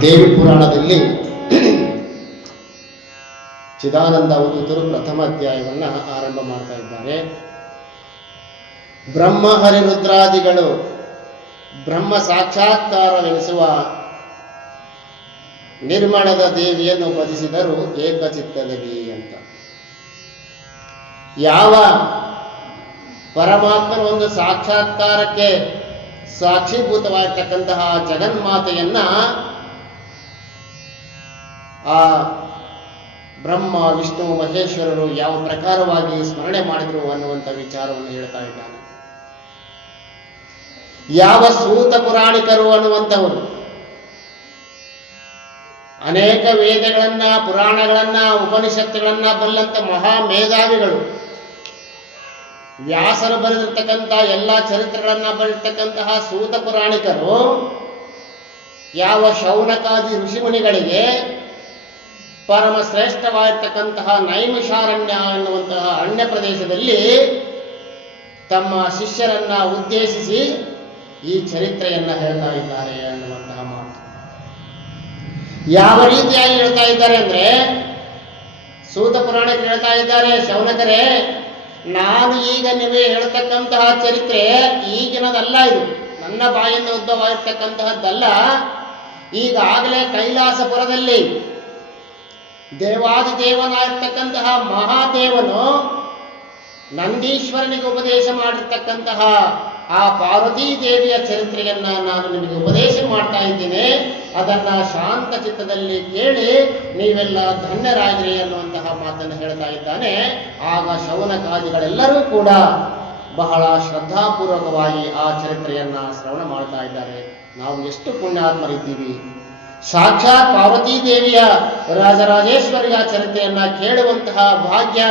ದೇವಿ ಪುರಾಣದಲ್ಲಿ ಚಿದಾನಂದ ಅವಧೂತರು ಪ್ರಥಮ ಅಧ್ಯಾಯವನ್ನು ಆರಂಭ ಮಾಡ್ತಾ ಇದ್ದಾರೆ. ಬ್ರಹ್ಮ ಹರಿರುದ್ರಾದಿಗಳು ಬ್ರಹ್ಮ ಸಾಕ್ಷಾತ್ಕಾರವೆನಿಸುವ ನಿರ್ಮಾಣದ ದೇವಿಯನ್ನು ಭಜಿಸಿದರು ಏಕಚಿತ್ತದಲ್ಲಿ ಅಂತ. ಯಾವ ಪರಮಾತ್ಮನ ಒಂದು ಸಾಕ್ಷಾತ್ಕಾರಕ್ಕೆ ಸಾಕ್ಷೀಭೂತವಾಗಿರ್ತಕ್ಕಂತಹ ಜಗನ್ಮಾತೆಯನ್ನ ಆ ಬ್ರಹ್ಮ, ವಿಷ್ಣು, ಮಹೇಶ್ವರರು ಯಾವ ಪ್ರಕಾರವಾಗಿ ಸ್ಮರಣೆ ಮಾಡಿದ್ರು ಅನ್ನುವಂಥ ವಿಚಾರವನ್ನು ಹೇಳ್ತಾ ಇದ್ದಾನೆ. ಯಾವ ಸೂತ ಪುರಾಣಿಕರು ಅನ್ನುವಂಥವರು. ಅನೇಕ ವೇದಗಳನ್ನ, ಪುರಾಣಗಳನ್ನ, ಉಪನಿಷತ್ತುಗಳನ್ನ ಬಲ್ಲಂತ ಮಹಾ ಮೇಧಾವಿಗಳು. ವ್ಯಾಸರು ಬರೆದಿರ್ತಕ್ಕಂಥ ಎಲ್ಲ ಚರಿತ್ರೆಗಳನ್ನ ಬರೆದಿರ್ತಕ್ಕಂತಹ ಸೂತ ಪುರಾಣಿಕರು ಯಾವ ಶೌನಕಾದಿ ಋಷಿಮುನಿಗಳಿಗೆ ಪರಮ ಶ್ರೇಷ್ಠವಾಗಿರ್ತಕ್ಕಂತಹ ನೈಮಿಷಾರಣ್ಯ ಎನ್ನುವಂತಹ ಅರಣ್ಯ ಪ್ರದೇಶದಲ್ಲಿ ತಮ್ಮ ಶಿಷ್ಯರನ್ನ ಉದ್ದೇಶಿಸಿ ಈ ಚರಿತ್ರೆಯನ್ನ ಹೇಳ್ತಾ ಇದ್ದಾರೆ ಅನ್ನುವಂತಹ ಮಾತು. ಯಾವ ರೀತಿಯಾಗಿ ಹೇಳ್ತಾ ಇದ್ದಾರೆ ಅಂದ್ರೆ ಸೂತ ಪುರಾಣಕ್ಕೆ ಹೇಳ್ತಾ ಇದ್ದಾರೆ, ಶೌನಕರೇ ನಾನು ಈಗ ನೀವೇ ಹೇಳ್ತಕ್ಕಂತಹ ಚರಿತ್ರೆ ಈಗಿನದಲ್ಲ ಇದು. ನನ್ನ ಬಾಯಿಂದ ಉದ್ದವಾಗಿರ್ತಕ್ಕಂತಹದ್ದಲ್ಲ ಈಗಾಗಲೇ ಕೈಲಾಸಪುರದಲ್ಲಿ ದೇವಾದಿದೇವನಾಗಿರ್ತಕ್ಕಂತಹ ಮಹಾದೇವನು ನಂದೀಶ್ವರನಿಗೆ ಉಪದೇಶ ಮಾಡಿರ್ತಕ್ಕಂತಹ ಆ ಪಾರ್ವತೀ ದೇವಿಯ ಚರಿತ್ರೆಯನ್ನ ನಾನು ನಿಮಗೆ ಉಪದೇಶ ಮಾಡ್ತಾ ಇದ್ದೇನೆ. ಅದನ್ನ ಶಾಂತ ಚಿತ್ತದಲ್ಲಿ ಕೇಳಿ ನೀವೆಲ್ಲ ಧನ್ಯರಾಗಿರಿ ಅನ್ನುವಂತಹ ಮಾತನ್ನು ಹೇಳ್ತಾ ಇದ್ದಾನೆ. ಆಗ ಶೌನಕಾದಿಗಳೆಲ್ಲರೂ ಕೂಡ ಬಹಳ ಶ್ರದ್ಧಾಪೂರ್ವಕವಾಗಿ ಆ ಚರಿತ್ರೆಯನ್ನ ಶ್ರವಣ ಮಾಡ್ತಾ ಇದ್ದಾರೆ. ನಾವು ಎಷ್ಟು ಪುಣ್ಯಾತ್ಮರಿದ್ದೀವಿ. ಸಾಕ್ಷಾತ್ ಪಾರ್ವತೀ ದೇವಿಯ ರಾಜರಾಜೇಶ್ವರಿಯ ಚರಿತ್ರೆಯನ್ನ ಕೇಳುವಂತಹ ಭಾಗ್ಯ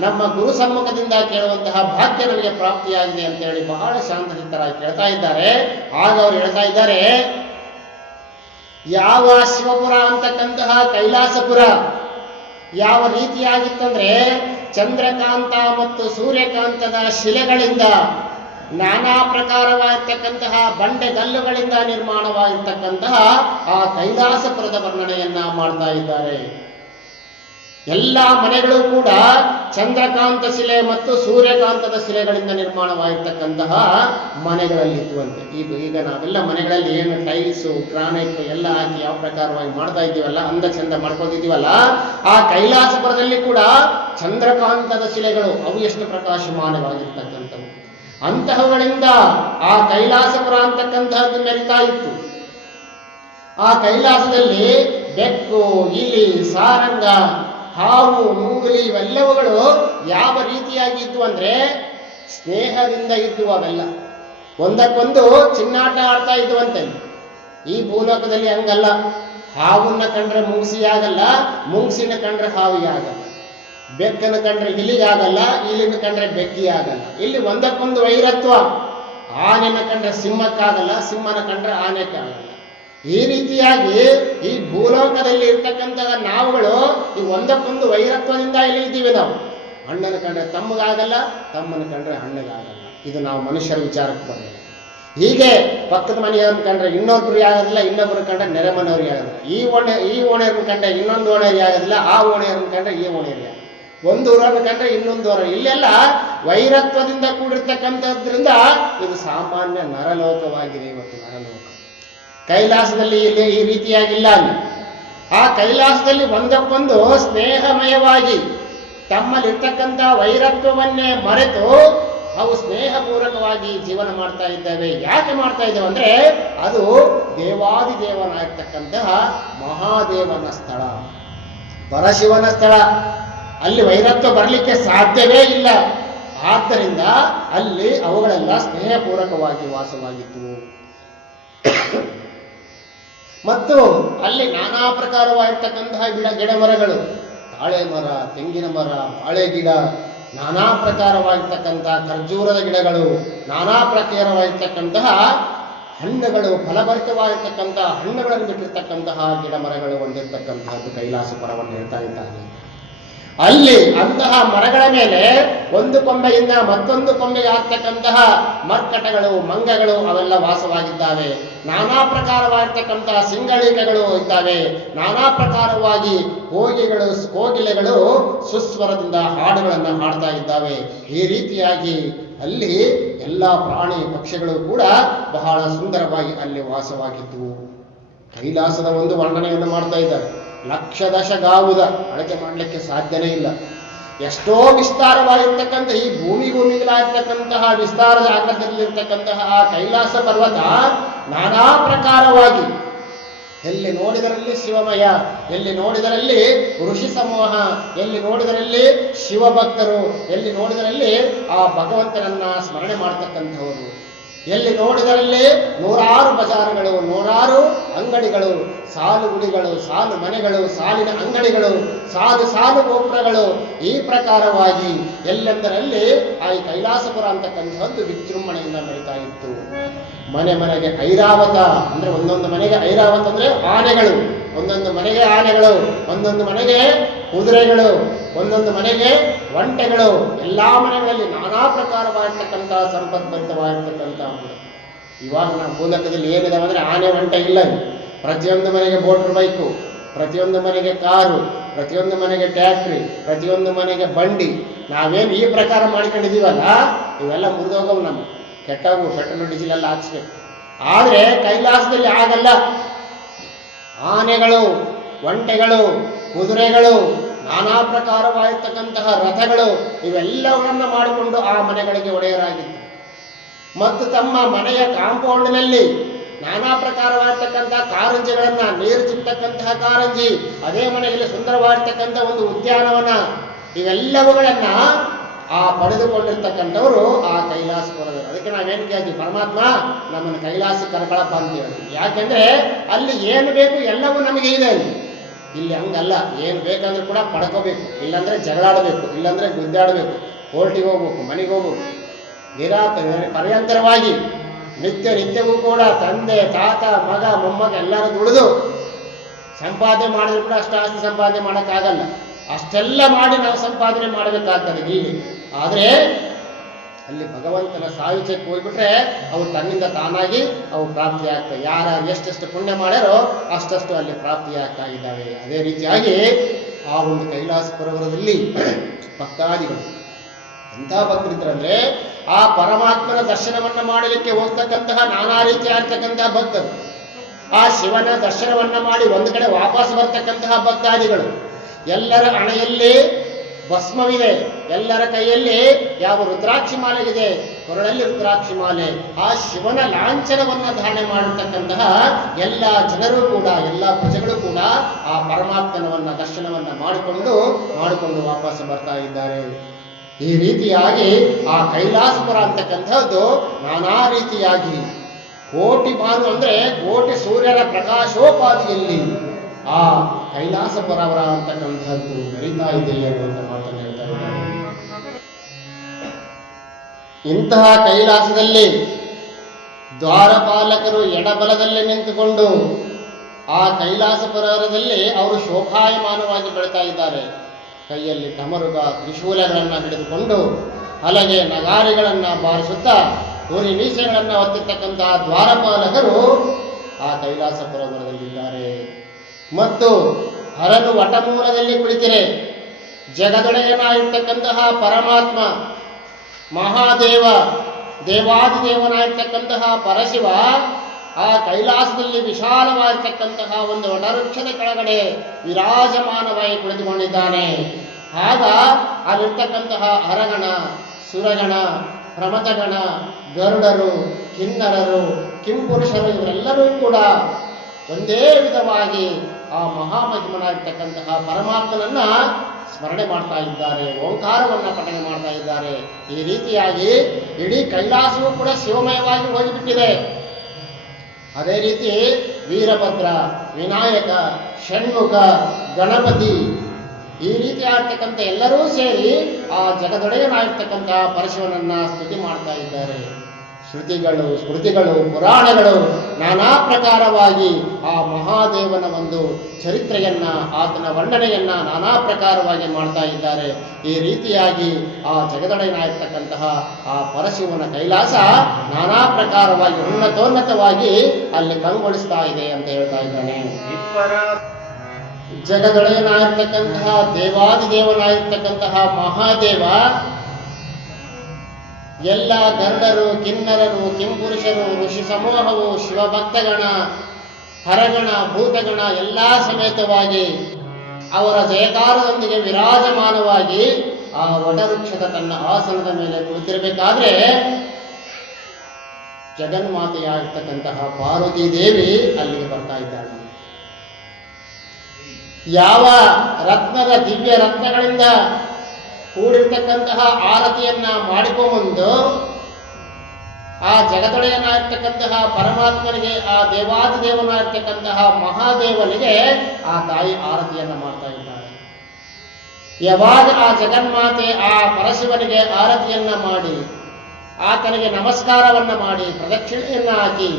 ನಮ್ಮ ಗುರು ಸಮ್ಮುಖದಿಂದ ಕೇಳುವಂತಹ ಭಾಗ್ಯ ನಮಗೆ ಪ್ರಾಪ್ತಿಯಾಗಿದೆ ಅಂತ ಹೇಳಿ ಬಹಳ ಶಾಂತಚಿತ್ತರಾಗಿ ಕೇಳ್ತಾ ಇದ್ದಾರೆ. ಆಗ ಅವರು ಹೇಳ್ತಾ ಇದ್ದಾರೆ, ಯಾವ ಶಿವಪುರ ಅಂತಕ್ಕಂತಹ ಕೈಲಾಸಪುರ ಯಾವ ರೀತಿಯಾಗಿತ್ತಂದ್ರೆ ಚಂದ್ರಕಾಂತ ಮತ್ತು ಸೂರ್ಯಕಾಂತದ ಶಿಲೆಗಳಿಂದ ನಾನಾ ಪ್ರಕಾರವಾಗಿರ್ತಕ್ಕಂತಹ ಬಂಡೆಗಲ್ಲುಗಳಿಂದ ನಿರ್ಮಾಣವಾಗಿರ್ತಕ್ಕಂತಹ ಆ ಕೈಲಾಸಪುರದ ವರ್ಣನೆಯನ್ನ ಮಾಡ್ತಾ ಇದ್ದಾರೆ. ಎಲ್ಲ ಮನೆಗಳು ಕೂಡ ಚಂದ್ರಕಾಂತ ಶಿಲೆ ಮತ್ತು ಸೂರ್ಯಕಾಂತದ ಶಿಲೆಗಳಿಂದ ನಿರ್ಮಾಣವಾಗಿರ್ತಕ್ಕಂತಹ ಮನೆಗಳಲ್ಲಿದ್ದುವಂತೆ. ಈಗ ಈಗ ನಾವೆಲ್ಲ ಮನೆಗಳಲ್ಲಿ ಏನು ಟೈಲ್ಸು ಗ್ರಾನೈಟ್ ಎಲ್ಲ ಹಾಕಿ ಯಾವ ಪ್ರಕಾರವಾಗಿ ಮಾಡ್ತಾ ಇದ್ದೀವಲ್ಲ, ಅಂದ ಚಂದ ಮಾಡ್ಕೊಂಡಿದ್ದೀವಲ್ಲ, ಆ ಕೈಲಾಸಪುರದಲ್ಲಿ ಕೂಡ ಚಂದ್ರಕಾಂತದ ಶಿಲೆಗಳು ಅವು ಎಷ್ಟು ಪ್ರಕಾಶಮಾನವಾಗಿರ್ತಕ್ಕಂಥವು. ಅಂತಹವುಗಳಿಂದ ಆ ಕೈಲಾಸಪುರ ಅಂತಕ್ಕಂತಹದ್ದು ಮೆರಿತಾ ಇತ್ತು. ಆ ಕೈಲಾಸದಲ್ಲಿ ಬೆಕ್ಕು, ಇಲಿ, ಸಾರಂಗ ಹಾವು ಮುಂಗುಲಿ ಇವೆಲ್ಲವುಗಳು ಯಾವ ರೀತಿಯಾಗಿದ್ವು ಅಂದ್ರೆ ಸ್ನೇಹದಿಂದ ಇದ್ವು ಅವೆಲ್ಲ. ಒಂದಕ್ಕೊಂದು ಚಿನ್ನಾಟ ಆಡ್ತಾ ಇದ್ವಂತೆ. ಈ ಭೂಲೋಕದಲ್ಲಿ ಹಂಗಲ್ಲ. ಹಾವನ್ನ ಕಂಡ್ರೆ ಮುಂಗ್ಸಿ ಆಗಲ್ಲ, ಮುಂಗ್ಸಿನ ಕಂಡ್ರೆ ಹಾವಿಗೆ ಆಗಲ್ಲ. ಬೆಕ್ಕನ ಕಂಡ್ರೆ ಇಲಿಗಾಗಲ್ಲ ಇಲಿನ ಕಂಡ್ರೆ ಬೆಕ್ಕಿ ಆಗಲ್ಲ. ಇಲ್ಲಿ ಒಂದಕ್ಕೊಂದು ವೈರತ್ವ. ಆನೆನ ಕಂಡ್ರೆ ಸಿಂಹಕ್ಕಾಗಲ್ಲ, ಸಿಂಹನ ಕಂಡ್ರೆ ಆನೆಕ್ಕಾಗಲ್ಲ. ಈ ರೀತಿಯಾಗಿ ಈ ಭೂಲೋಕದಲ್ಲಿ ಇರ್ತಕ್ಕಂಥ ನಾವುಗಳು ಈ ಒಂದಕ್ಕೊಂದು ವೈರತ್ವದಿಂದ ಇಲ್ಲಿ ಇದ್ದೀವಿ ನಾವು? ಅಣ್ಣನ ಕಂಡ್ರೆ ತಮ್ಮಗಾಗಲ್ಲ, ತಮ್ಮನ ಕಂಡ್ರೆ ಹಣ್ಣಿಗಾಗಲ್ಲ ಇದು ನಾವು ಮನುಷ್ಯರ ವಿಚಾರಕ್ಕೆ ಬರೋದು ಹೀಗೆ ಪಕ್ಕದ ಮನೆಯವ್ರನ್ನ ಕಂಡ್ರೆ ಇನ್ನೊಬ್ರಿಗೆ ಆಗೋದಿಲ್ಲ ಇನ್ನೊಬ್ರು ಕಂಡ್ರೆ ನೆರೆ ಮನೆಯವ್ರಿಗೆ ಆಗೋದಿಲ್ಲ ಈ ಓಣೆ, ಈ ಓಣೆಯವ್ರನ್ನ ಕಂಡ್ರೆ ಇನ್ನೊಂದು ಓಣೆಯಲ್ಲಿ ಆಗೋದಿಲ್ಲ ಆ ಓಣೆಯವ್ರನ್ನ ಕಂಡ್ರೆ ಈ ಓಣೆಯಲ್ಲಿ ಒಂದು ಊರನ್ನು ಕಂಡ್ರೆ ಇನ್ನೊಂದು ಊರ ಇಲ್ಲೆಲ್ಲ ವೈರತ್ವದಿಂದ ಕೂಡಿರ್ತಕ್ಕಂಥದ್ರಿಂದ ಇದು ಸಾಮಾನ್ಯ ನರಲೋಕವಾಗಿದೆ ಇವತ್ತು ನರಲೋಕ. ಕೈಲಾಸದಲ್ಲಿ ಇಲ್ಲಿ ಈ ರೀತಿಯಾಗಿಲ್ಲ ಆ ಕೈಲಾಸದಲ್ಲಿ ಒಂದಕ್ಕೊಂದು ಸ್ನೇಹಮಯವಾಗಿ ತಮ್ಮಲ್ಲಿರ್ತಕ್ಕಂಥ ವೈರತ್ವವನ್ನೇ ಮರೆತು ಅವು ಸ್ನೇಹಪೂರ್ವಕವಾಗಿ ಜೀವನ ಮಾಡ್ತಾ ಇದ್ದಾವೆ. ಯಾಕೆ ಮಾಡ್ತಾ ಇದ್ದಾವೆ ಅಂದ್ರೆ ಅದು ದೇವಾದಿ ದೇವನಾಗಿರ್ತಕ್ಕಂತಹ ಮಹಾದೇವನ ಸ್ಥಳ. ಪರಶಿವನ ಸ್ಥಳ. ಅಲ್ಲಿ ವೈರತ್ವ ಬರಲಿಕ್ಕೆ ಸಾಧ್ಯವೇ ಇಲ್ಲ. ಆದ್ದರಿಂದ ಅಲ್ಲಿ ಅವುಗಳೆಲ್ಲ ಸ್ನೇಹಪೂರ್ವಕವಾಗಿ ವಾಸವಾಗಿದ್ದವು ಮತ್ತು ಅಲ್ಲಿ ನಾನಾ ಪ್ರಕಾರವಾಗಿರ್ತಕ್ಕಂತಹ ಗಿಡ ಗಿಡ ಮರಗಳು ತಾಳೆ ಮರ ತೆಂಗಿನ ಮರ, ಬಾಳೆ ಗಿಡ, ನಾನಾ ಪ್ರಕಾರವಾಗಿರ್ತಕ್ಕಂತಹ ಖರ್ಜೂರದ ಗಿಡಗಳು, ನಾನಾ ಪ್ರಕಾರವಾಗಿರ್ತಕ್ಕಂತಹ ಹಣ್ಣುಗಳು, ಫಲಭರಿತವಾಗಿರ್ತಕ್ಕಂತಹ ಹಣ್ಣುಗಳನ್ನು ಬಿಟ್ಟಿರ್ತಕ್ಕಂತಹ ಗಿಡ ಮರಗಳು ಹೊಂದಿರತಕ್ಕಂತಹದ್ದು ಕೈಲಾಸ ಪರವನ್ನು ಹೇಳ್ತಾ ಇದ್ದಾನೆ ಅಲ್ಲಿ ಅಂತಹ ಮರಗಳ ಮೇಲೆ ಒಂದು ಕೊಂಬೆಯಿಂದ ಮತ್ತೊಂದು ಕೊಂಬೆಗೆ ಆಗ್ತಕ್ಕಂತಹ ಮರ್ಕಟಗಳು, ಮಂಗಗಳು ಅವೆಲ್ಲ ವಾಸವಾಗಿದ್ದಾವೆ. ನಾನಾ ಪ್ರಕಾರವಾಗಿರ್ತಕ್ಕಂತಹ ಸಿಂಗಳಿಕೆಗಳು ಇದ್ದಾವೆ. ನಾನಾ ಪ್ರಕಾರವಾಗಿ ಹೋಗಿಗಳು ಕೋಗಿಲೆಗಳು ಸುಸ್ವರದಿಂದ ಹಾಡುಗಳನ್ನು ಹಾಡ್ತಾ ಇದ್ದಾವೆ. ಈ ರೀತಿಯಾಗಿ ಅಲ್ಲಿ ಎಲ್ಲ ಪ್ರಾಣಿ ಪಕ್ಷಿಗಳು ಕೂಡ ಬಹಳ ಸುಂದರವಾಗಿ ಅಲ್ಲಿ ವಾಸವಾಗಿದ್ದವು. ಕೈಲಾಸದ ಒಂದು ವರ್ಣನೆಯನ್ನು ಮಾಡ್ತಾ ಇದ್ದಾರೆ. ಲಕ್ಷ ದಶಗಾವುದ ಅಳತೆ ಮಾಡಲಿಕ್ಕೆ ಸಾಧ್ಯನೇ ಇಲ್ಲ. ಎಷ್ಟೋ ವಿಸ್ತಾರವಾಗಿರ್ತಕ್ಕಂಥ ಈ ಭೂಮಿ ಭೂಮಿಗಳಾಗಿರ್ತಕ್ಕಂತಹ ವಿಸ್ತಾರದ ಆಕಾರದಲ್ಲಿರ್ತಕ್ಕಂತಹ ಆ ಕೈಲಾಸ ಪರ್ವತ ನಾನಾ ಪ್ರಕಾರವಾಗಿ ಎಲ್ಲಿ ನೋಡಿದರಲ್ಲಿ ಶಿವಮಯ, ಎಲ್ಲಿ ನೋಡಿದರಲ್ಲಿ ಋಷಿ ಸಮೂಹ, ಎಲ್ಲಿ ನೋಡಿದರಲ್ಲಿ ಶಿವಭಕ್ತರು, ಎಲ್ಲಿ ನೋಡಿದರಲ್ಲಿ ಆ ಭಗವಂತನನ್ನ ಸ್ಮರಣೆ ಮಾಡ್ತಕ್ಕಂಥವರು. ಎಲ್ಲಿ ನೋಡಿದರಲ್ಲಿ ನೂರಾರು ಬಜಾರುಗಳು, ನೂರಾರು ಅಂಗಡಿಗಳು ಸಾಲು ಗುಡಿಗಳು, ಸಾಲು ಮನೆಗಳು, ಸಾಲಿನ ಅಂಗಡಿಗಳು, ಸಾಲು ಸಾಲು ಗೋಪುರಗಳು ಈ ಪ್ರಕಾರವಾಗಿ ಎಲ್ಲೆಂದರಲ್ಲಿ ಆ ಕೈಲಾಸಪುರ ಅಂತಕ್ಕಂಥದ್ದು ವಿಜೃಂಭಣೆಯಿಂದ ನಡೀತಾ ಇತ್ತು ಮನೆ ಮನೆಗೆ ಐರಾವತ ಅಂದ್ರೆ ಒಂದೊಂದು ಮನೆಗೆ ಐರಾವತ ಅಂದ್ರೆ ಆನೆಗಳು, ಒಂದೊಂದು ಮನೆಗೆ ಆನೆಗಳು, ಒಂದೊಂದು ಮನೆಗೆ ಕುದುರೆಗಳು, ಒಂದೊಂದು ಮನೆಗೆ ಒಂಟೆಗಳು, ಎಲ್ಲಾ ಮನೆಗಳಲ್ಲಿ ನಾನಾ ಪ್ರಕಾರವಾಗಿರ್ತಕ್ಕಂತಹ ಸಂಪದ್ಭರಿತವಾಗಿರ್ತಕ್ಕಂತಹ ಇವಾಗ ನಮ್ಮ ಮೂಲಕದಲ್ಲಿ ಏನಿದೆ ಅಂದ್ರೆ ಆನೆ, ಒಂಟೆ ಇಲ್ಲಿ. ಪ್ರತಿಯೊಂದು ಮನೆಗೆ ಮೋಟರ್ ಬೈಕು ಪ್ರತಿಯೊಂದು ಮನೆಗೆ ಕಾರು ಪ್ರತಿಯೊಂದು ಮನೆಗೆ ಟ್ಯಾಕ್ಟ್ರಿ ಪ್ರತಿಯೊಂದು ಮನೆಗೆ ಬಂಡಿ. ನಾವೇನು ಈ ಪ್ರಕಾರ ಮಾಡ್ಕೊಂಡಿದೀವಲ್ಲ ಇವೆಲ್ಲ ಮುರಿದೋಗವು ನಮ್ಮ ಕೆಟ್ಟವು ಪೆಟ್ರೋಲ್ ಡೀಸೆಲ್ ಹಾಕ್ಸ್ಬೇಕು. ಆದರೆ ಕೈಲಾಸದಲ್ಲಿ ಆಗಲ್ಲ. ಆನೆಗಳು, ಒಂಟೆಗಳು, ಕುದುರೆಗಳು, ನಾನಾ ಪ್ರಕಾರವಾಗಿರ್ತಕ್ಕಂತಹ ರಥಗಳು ಇವೆಲ್ಲವನ್ನ ಮಾಡಿಕೊಂಡು ಆ ಮನೆಗಳಿಗೆ ಒಡೆಯರಾಗಿತ್ತು ಮತ್ತು ತಮ್ಮ ಮನೆಯ ಕಾಂಪೌಂಡ್ನಲ್ಲಿ ನಾನಾ ಪ್ರಕಾರವಾಗಿರ್ತಕ್ಕಂತಹ ಕಾರಂಜಿಗಳನ್ನ ನೀರು ಚಿಕ್ಕತಕ್ಕಂತಹ ಕಾರಂಜಿ, ಅದೇ ಮನೆಯಲ್ಲಿ ಸುಂದರವಾಗಿರ್ತಕ್ಕಂಥ ಒಂದು ಉದ್ಯಾನವನ, ಇವೆಲ್ಲವುಗಳನ್ನ ಆ ಪಡೆದುಕೊಂಡಿರ್ತಕ್ಕಂಥವರು ಆ ಕೈಲಾಸ ಕೊರದ ಅದಕ್ಕೆ ನಾವೇನು ಕೇಳ್ತೀವಿ? ಪರಮಾತ್ಮ ನಮ್ಮನ್ನು ಕೈಲಾಸ ಕರ್ಕೊಳಪ್ಪ ಹೇಳ್ತೀವಿ. ಯಾಕೆಂದ್ರೆ ಅಲ್ಲಿ ಏನು ಬೇಕು ಎಲ್ಲವೂ ನಮಗೆ ಇದೆ ಅಲ್ಲಿ. ಇಲ್ಲಿ ಹಂಗಲ್ಲ. ಏನು ಬೇಕಂದ್ರೂ ಕೂಡ ಪಡ್ಕೋಬೇಕು. ಇಲ್ಲಾಂದ್ರೆ ಜಗಳಾಡಬೇಕು. ಇಲ್ಲಾಂದ್ರೆ ಗುದ್ದಾಡಬೇಕು. ಕೋರ್ಟಿಗೆ ಹೋಗ್ಬೇಕು, ಮನೆಗೆ ಹೋಗ್ಬೇಕು. ನಿರಾತ ಪರ್ಯಂತರವಾಗಿ ನಿತ್ಯ ನಿತ್ಯವೂ ಕೂಡ ತಂದೆ, ತಾತ, ಮಗ, ಮೊಮ್ಮಗ ಎಲ್ಲರೂ ದುಡಿದು ಸಂಪಾದನೆ ಮಾಡಿದ್ರು ಕೂಡ ಅಷ್ಟು ಆಸ್ತಿ ಸಂಪಾದನೆ ಮಾಡೋಕ್ಕಾಗಲ್ಲ. ಅಷ್ಟೆಲ್ಲ ಮಾಡಿ ನಾವು ಸಂಪಾದನೆ ಮಾಡಬೇಕಾಗ್ತದೆ ಇಲ್ಲಿ ಆದರೆ ಅಲ್ಲಿ ಭಗವಂತನ ಸಾಯುಜ್ಯಕ್ಕೆ ಹೋಗ್ಬಿಟ್ರೆ ಅವು ತನ್ನಿಂದ ತಾನಾಗಿ ಅವು ಪ್ರಾಪ್ತಿಯಾಗ್ತವೆ ಯಾರು ಎಷ್ಟೆಷ್ಟು ಪುಣ್ಯ ಮಾಡ್ಯಾರೋ ಅಷ್ಟಷ್ಟು ಅಲ್ಲಿ ಪ್ರಾಪ್ತಿಯಾಗ್ತಾ ಇದ್ದಾವೆ. ಅದೇ ರೀತಿಯಾಗಿ ಆ ಒಂದು ಕೈಲಾಸ ಪರ್ವದಲ್ಲಿ ಭಕ್ತಾದಿಗಳು ಎಂಥ ಭಕ್ತರಿದ್ರಂದ್ರೆ ಆ ಪರಮಾತ್ಮನ ದರ್ಶನವನ್ನ ಮಾಡಲಿಕ್ಕೆ ಹೋಗ್ತಕ್ಕಂತಹ ನಾನಾ ರೀತಿ ಆಗ್ತಕ್ಕಂತಹ ಭಕ್ತರು. ಆ ಶಿವನ ದರ್ಶನವನ್ನ ಮಾಡಿ ಒಂದು ಕಡೆ ವಾಪಸ್ ಬರ್ತಕ್ಕಂತಹ ಭಕ್ತಾದಿಗಳು. ಎಲ್ಲರ ಹಣೆಯಲ್ಲಿ ಭಸ್ಮವಿದೆ. ಎಲ್ಲರ ಕೈಯಲ್ಲಿ ಯಾವ ರುದ್ರಾಕ್ಷಿ ಇದೆ ಕೊರಳಲ್ಲಿ ರುದ್ರಾಕ್ಷಿ ಮಾಲೆ. ಆ ಶಿವನ ಲಾಂಛನವನ್ನ ಧಾರಣೆ ಮಾಡತಕ್ಕಂತಹ ಎಲ್ಲ ಜನರು ಕೂಡ, ಎಲ್ಲ ಪ್ರಜೆಗಳು ಕೂಡ ಆ ಪರಮಾತ್ಮನವನ್ನ ದರ್ಶನವನ್ನ ಮಾಡಿಕೊಂಡು ಮಾಡಿಕೊಂಡು ವಾಪಸ್ ಬರ್ತಾ ಇದ್ದಾರೆ. ಈ ರೀತಿಯಾಗಿ ಆ ಕೈಲಾಸಪುರ ಅಂತಕ್ಕಂಥದ್ದು ನಾನಾ ರೀತಿಯಾಗಿ. ಕೋಟಿ ಭಾನು ಅಂದ್ರೆ ಕೋಟಿ ಸೂರ್ಯನ ಪ್ರಕಾಶೋಪಾದಿಯಲ್ಲಿ ಆ ಕೈಲಾಸಪುರವರ ಅಂತಕ್ಕಂಥದ್ದು ನಡೀತಾ ಇದೆ ಅನ್ನುವಂಥ ಮಾತನ್ನು ಇಂತಹ ಕೈಲಾಸದಲ್ಲಿ ದ್ವಾರಪಾಲಕರು ಎಡಬಲದಲ್ಲಿ ನಿಂತುಕೊಂಡು ಆ ಕೈಲಾಸಪುರದಲ್ಲಿ ಅವರು ಶೋಭಾಯಮಾನವಾಗಿ ಬೆಳೀತಾ ಇದ್ದಾರೆ. ಕೈಯಲ್ಲಿ ಡಮರುಗ ತ್ರಿಶೂಲಗಳನ್ನು ಹಿಡಿದುಕೊಂಡು ಹಲಗೆ ನಗಾರಿಗಳನ್ನು ಬಾರಿಸುತ್ತಾ ಊರಿ ಮೀಸೆಗಳನ್ನು ಹೊತ್ತಿರ್ತಕ್ಕಂತಹ ದ್ವಾರಪಾಲಕರು ಆ ಕೈಲಾಸಪುರದಲ್ಲಿದ್ದಾರೆ ಮತ್ತು ಹರನು ವಟಮೂಲದಲ್ಲಿ ಕುಳಿತಿರೆ. ಜಗದೊಡೆಯನಾಗಿರ್ತಕ್ಕಂತಹ ಪರಮಾತ್ಮ, ಮಹಾದೇವ, ದೇವಾದಿದೇವನಾಗಿರ್ತಕ್ಕಂತಹ ಪರಶಿವ ಆ ಕೈಲಾಸದಲ್ಲಿ ವಿಶಾಲವಾಗಿರ್ತಕ್ಕಂತಹ ಒಂದು ವಟವೃಕ್ಷದ ಕೆಳಗಡೆ ವಿರಾಜಮಾನವಾಗಿ ಕುಳಿತುಕೊಂಡಿದ್ದಾನೆ. ಆಗ ಅಲ್ಲಿರ್ತಕ್ಕಂತಹ ಹರಗಣ ಸುರಗಣ ಪ್ರಮತಗಣ ಗರುಡರು, ಕಿನ್ನರರು, ಕಿಂಪುರುಷರು ಇವರೆಲ್ಲರೂ ಕೂಡ ಒಂದೇ ವಿಧವಾಗಿ ಆ ಮಹಾಮಹಿಮನಾಗಿರ್ತಕ್ಕಂತಹ ಪರಮಾತ್ಮನನ್ನ ಸ್ಮರಣೆ ಮಾಡ್ತಾ ಇದ್ದಾರೆ, ಓಂಕಾರವನ್ನ ಪಠನೆ ಮಾಡ್ತಾ ಇದ್ದಾರೆ. ಈ ರೀತಿಯಾಗಿ ಇಡೀ ಕೈಲಾಸವೂ ಕೂಡ ಶಿವಮಯವಾಗಿ ಹೋಗಿಬಿಟ್ಟಿದೆ. ಅದೇ ರೀತಿ ವೀರಭದ್ರ, ವಿನಾಯಕ, ಷಣ್ಮುಖ, ಗಣಪತಿ ಈ ರೀತಿ ಆಗ್ತಕ್ಕಂಥ ಎಲ್ಲರೂ ಸೇರಿ ಆ ಜಗದೊಡೆಯನಾಗಿರ್ತಕ್ಕಂಥ ಪರಶಿವನನ್ನ ಸ್ತುತಿ ಮಾಡ್ತಾ ಇದ್ದಾರೆ. ಶ್ರುತಿಗಳು ಸ್ಮೃತಿಗಳು, ಪುರಾಣಗಳು ನಾನಾ ಪ್ರಕಾರವಾಗಿ ಆ ಮಹಾದೇವನ ಒಂದು ಚರಿತ್ರೆಯನ್ನ, ಆತನ ವರ್ಣನೆಯನ್ನ ನಾನಾ ಪ್ರಕಾರವಾಗಿ ಮಾಡ್ತಾ ಇದ್ದಾರೆ. ಈ ರೀತಿಯಾಗಿ ಆ ಜಗದೊಡೆಯನಾಗಿರ್ತಕ್ಕಂತಹ ಆ ಪರಶಿವನ ಕೈಲಾಸ ನಾನಾ ಪ್ರಕಾರವಾಗಿ ಉನ್ನತೋನ್ನತವಾಗಿ ಅಲ್ಲಿ ಕಂಗೊಳಿಸ್ತಾ ಇದೆ ಅಂತ ಹೇಳ್ತಾ ಇದ್ದಾನೆ. ಜಗದೊಡೆಯನಾಗಿರ್ತಕ್ಕಂತಹ ದೇವಾದಿದೇವನಾಗಿರ್ತಕ್ಕಂತಹ ಮಹಾದೇವ ಎಲ್ಲ ಗಂಧರು ಕಿನ್ನರರು, ಕಿಂಪುರುಷರು, ಋಷಿ ಸಮೂಹವು ಶಿವಭಕ್ತಗಣ ಹರಗಣ, ಭೂತಗಣ ಎಲ್ಲ ಸಮೇತವಾಗಿ ಅವರ ಜಯಕಾರದೊಂದಿಗೆ ವಿರಾಜಮಾನವಾಗಿ ಆ ವಟವೃಕ್ಷದ ತನ್ನ ಆಸನದ ಮೇಲೆ ಕುಳಿತಿರಬೇಕಾದ್ರೆ ಜಗನ್ಮಾತೆಯಾಗಿರ್ತಕ್ಕಂತಹ ಪಾರ್ವತಿ ದೇವಿ ಅಲ್ಲಿಗೆ ಬರ್ತಾ ಇದ್ದಾಳೆ. ಯಾವ ರತ್ನದ ದಿವ್ಯ ರತ್ನಗಳಿಂದ ಕೂಡಿರ್ತಕ್ಕಂತಹ ಆರತಿಯನ್ನ ಮಾಡಿಕೊಂಡು ಆ ಜಗದೊಡೆಯನಾಗಿರ್ತಕ್ಕಂತಹ ಪರಮಾತ್ಮನಿಗೆ, ಆ ದೇವಾದಿದೇವನಾಗಿರ್ತಕ್ಕಂತಹ ಮಹಾದೇವನಿಗೆ ಆ ತಾಯಿ ಆರತಿಯನ್ನ ಮಾಡ್ತಾ ಇದ್ದಾಳೆ. ಯಾವಾಗ ಆ ಜಗನ್ಮಾತೆ ಆ ಪರಶಿವನಿಗೆ ಆರತಿಯನ್ನ ಮಾಡಿ, ಆತನಿಗೆ ನಮಸ್ಕಾರವನ್ನ ಮಾಡಿ, ಪ್ರದಕ್ಷಿಣೆಯನ್ನ ಹಾಕಿ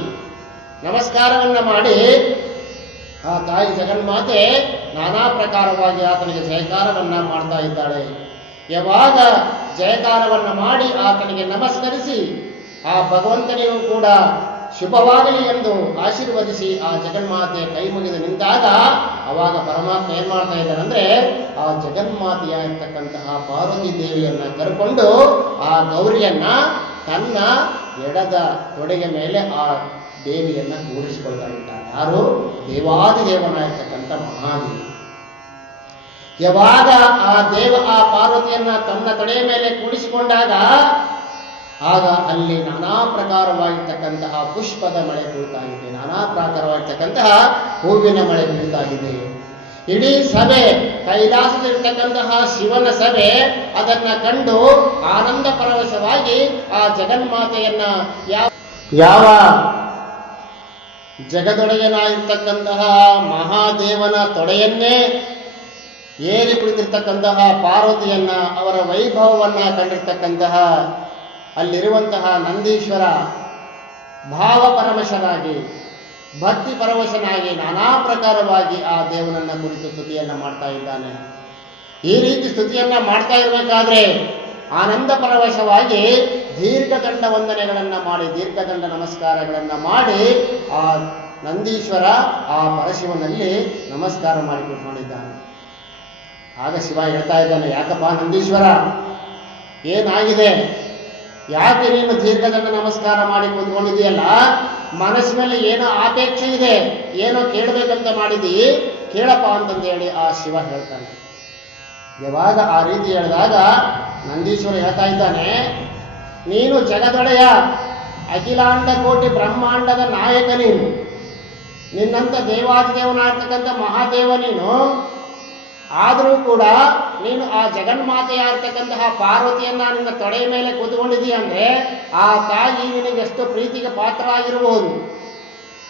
ನಮಸ್ಕಾರವನ್ನ ಮಾಡಿ, ಆ ತಾಯಿ ಜಗನ್ಮಾತೆ ನಾನಾ ಪ್ರಕಾರವಾಗಿ ಆತನಿಗೆ ಜಯಕಾರವನ್ನ ಮಾಡ್ತಾ ಇದ್ದಾಳೆ. ಯಾವಾಗ ಜಯಕಾರವನ್ನು ಮಾಡಿ ಆತನಿಗೆ ನಮಸ್ಕರಿಸಿ, ಆ ಭಗವಂತನಿಗೂ ಕೂಡ ಶುಭವಾಗಲಿ ಎಂದು ಆಶೀರ್ವದಿಸಿ ಆ ಜಗನ್ಮಾತೆ ಕೈ ಮುಗಿದು ನಿಂತಾಗ ಅವಾಗ ಪರಮಾತ್ಮ ಏನ್ ಮಾಡ್ತಾ ಇದ್ದಾನಂದ್ರೆ ಆ ಜಗನ್ಮಾತೆಯಾಗಿರ್ತಕ್ಕಂತಹ ಪಾರ್ವತಿ ದೇವಿಯನ್ನ ಕರ್ಕೊಂಡು ಆ ಗೌರಿಯನ್ನ ತನ್ನ ಎಡದ ತೊಡೆಗೆ ಮೇಲೆ ಆ ದೇವಿಯನ್ನ ಕೂಡಿಸಿಕೊಳ್ತಾ ಇದ್ದಾನೆ. ಯಾರು? ದೇವಾದಿ ದೇವನಾಗಿರ್ತಕ್ಕಂಥ ಮಹಾದೇವಿ. ಯಾವಾಗ ಆ ದೇವ ಆ ಪಾರ್ವತಿಯನ್ನ ತನ್ನ ತಡೆಯ ಮೇಲೆ ಕೂಡಿಸಿಕೊಂಡಾಗ ಆಗ ಅಲ್ಲಿ ನಾನಾ ಪ್ರಕಾರವಾಗಿರ್ತಕ್ಕಂತಹ ಪುಷ್ಪದ ಮಳೆ ಬೀಳ್ತಾ ಇದೆ ನಾನಾ ಪ್ರಕಾರವಾಗಿರ್ತಕ್ಕಂತಹ ಹೂವಿನ ಮಳೆ ಬೀಳ್ತಾ ಇದೆ ಇಡೀ ಸಭೆ ಕೈಲಾಸದಲ್ಲಿರ್ತಕ್ಕಂತಹ ಶಿವನ ಸಭೆ ಅದನ್ನ ಕಂಡು ಆನಂದ ಪರವಶವಾಗಿ ಆ ಜಗನ್ಮಾತೆಯನ್ನ ಯಾವ ಯಾವ ಜಗದೊಡೆಯನಾಗಿರ್ತಕ್ಕಂತಹ ಮಹಾದೇವನ ತೊಡೆಯನ್ನೇ ಏರಿ ಕುಳಿತಿರ್ತಕ್ಕಂತಹ ಪಾರ್ವತಿಯನ್ನ, ಅವರ ವೈಭವವನ್ನ ಕಂಡಿರ್ತಕ್ಕಂತಹ ಅಲ್ಲಿರುವಂತಹ ನಂದೀಶ್ವರ ಭಾವಪರವಶನಾಗಿ ಭಕ್ತಿ ಪರವಶನಾಗಿ ನಾನಾ ಪ್ರಕಾರವಾಗಿ ಆ ದೇವನನ್ನ ಕುರಿತು ಸ್ತುತಿಯನ್ನ ಮಾಡ್ತಾ ಇದ್ದಾನೆ. ಈ ರೀತಿ ಸ್ತುತಿಯನ್ನ ಮಾಡ್ತಾ ಇರಬೇಕಾದ್ರೆ ಆನಂದ ಪರವಶವಾಗಿ ದೀರ್ಘದಂಡ ವಂದನೆಗಳನ್ನ ಮಾಡಿ, ದೀರ್ಘದಂಡ ನಮಸ್ಕಾರಗಳನ್ನ ಮಾಡಿ ಆ ನಂದೀಶ್ವರ ಆ ಪರಶಿವನಲ್ಲಿ ನಮಸ್ಕಾರ ಮಾಡಿ ಆಗ ಶಿವ ಹೇಳ್ತಾ ಇದ್ದಾನೆ, ಯಾಕಪ್ಪ ನಂದೀಶ್ವರ, ಏನಾಗಿದೆ? ಯಾಕೆ ನೀನು ದೀರ್ಘದಂಡ ನಮಸ್ಕಾರ ಮಾಡಿ ಕೂತ್ಕೊಂಡಿದೆಯಲ್ಲ ಮನಸ್ಸಿನಲ್ಲಿ ಏನೋ ಆಪೇಕ್ಷೆ ಇದೆ, ಏನೋ ಕೇಳಬೇಕಂತ ಮಾಡಿದಿ ಕೇಳಪ್ಪ ಅಂತಂದು ಹೇಳಿ ಆ ಶಿವ ಹೇಳ್ತಾನೆ. ಯಾವಾಗ ಆ ರೀತಿ ಹೇಳಿದಾಗ ನಂದೀಶ್ವರ ಹೇಳ್ತಾ ಇದ್ದಾನೆ, ನೀನು ಜಗದೊಡೆಯ ಅಖಿಲಾಂಡ ಕೋಟಿ ಬ್ರಹ್ಮಾಂಡದ ನಾಯಕ ನೀನು. ನಿನ್ನಂತ ದೇವಾದಿದೇವನಾಗ್ತಕ್ಕಂಥ ಮಹಾದೇವ ನೀನು ಆದರೂ ಕೂಡ ನೀನು ಆ ಜಗನ್ಮಾತೆಯಾಗಿರ್ತಕ್ಕಂತಹ ಪಾರ್ವತಿಯನ್ನ ನಿನ್ನ ತೊಡೆಯ ಮೇಲೆ ಕೂತ್ಕೊಂಡಿದೀಯ ಅಂದ್ರೆ ಆ ತಾಯಿ ನಿನಗೆ ಎಷ್ಟು ಪ್ರೀತಿಗೆ ಪಾತ್ರರಾಗಿರಬಹುದು